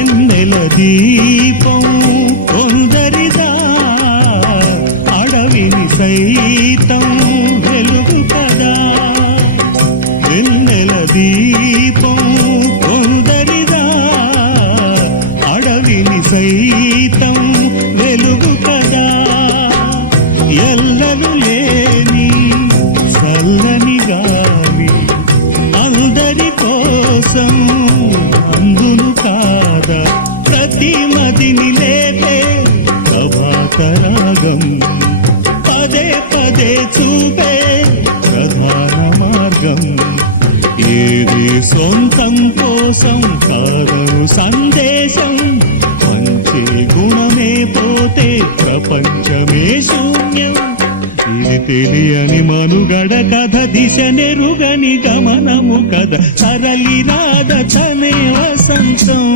వెన్నెల దీపం కొందరిదా, అడవిని సైతం వెలుగు కదా. వెన్నెల దీపం కొందరిదా, అడవిని సైతం వెలుగు కదా. ఎల్లలు లేని చల్లని గాలి అందరి కోసం అందును కాదా. ప్రతి మదిని లేపే ప్రభాతరాగం పదే పదే చూపే ప్రధాన మార్గం. ఏది సొంతం కోసం కాదను సందేశం, మంచి గుణమే పోతే ప్రపంచమే శూన్యం. ఇది తెలియని మనుగడ కథ, దిశ నెరుగని గమనము కథ, సరళి రాధ తనే వసంతం.